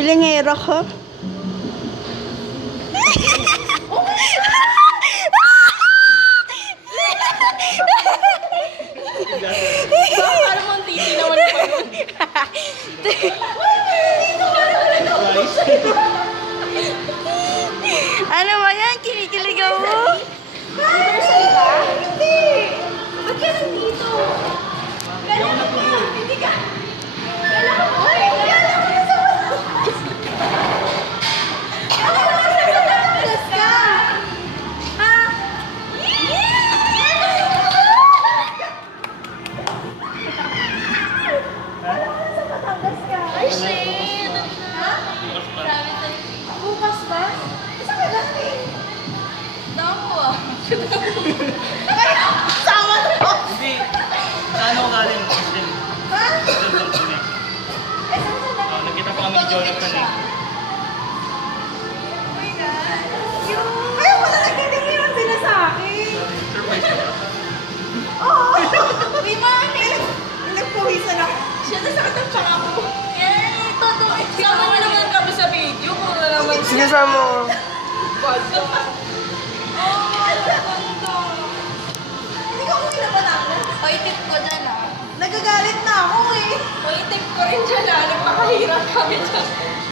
Pilingera ka? Parang mong titi naman pa yun. Ano ba yan? Kinikilig ako. Anniversary ba? Hindi! Ba't ka nandito? Ganyan ka! Hindi ka! Kailangan mo! Kailangan mo na sa Batangas ka! Ha? Kailangan mo na sa Batangas ka! Ay, shit! Ha? Sabi tayo. Bukas ba? Saan ka galing? Damo ah. Kaya, sama mo! Hindi. Sa ano ko galing? Muslim. Ha? Muslim kami. Eh, saan ka galing? Nagkita pa kami ni Jonathan eh. Oh my God. Cute. Kaya wala nagkaganyan yung sila sa akin. Surprise ka ba? Oo. May mani. Nagpuhisan ako. Siya na sakit ang tsaka ko. Yay! Totoo. Sama mo naman kami sa video. Kung wala naman siya. Sinasama ko. Basta. Oh, ganda. Hindi ka umuwi na ba namin? Oy, tip ko dyan ah. Nagagalit na ako eh. Oy, tip ko rin dyan ah. Nagpakahirap kami dyan.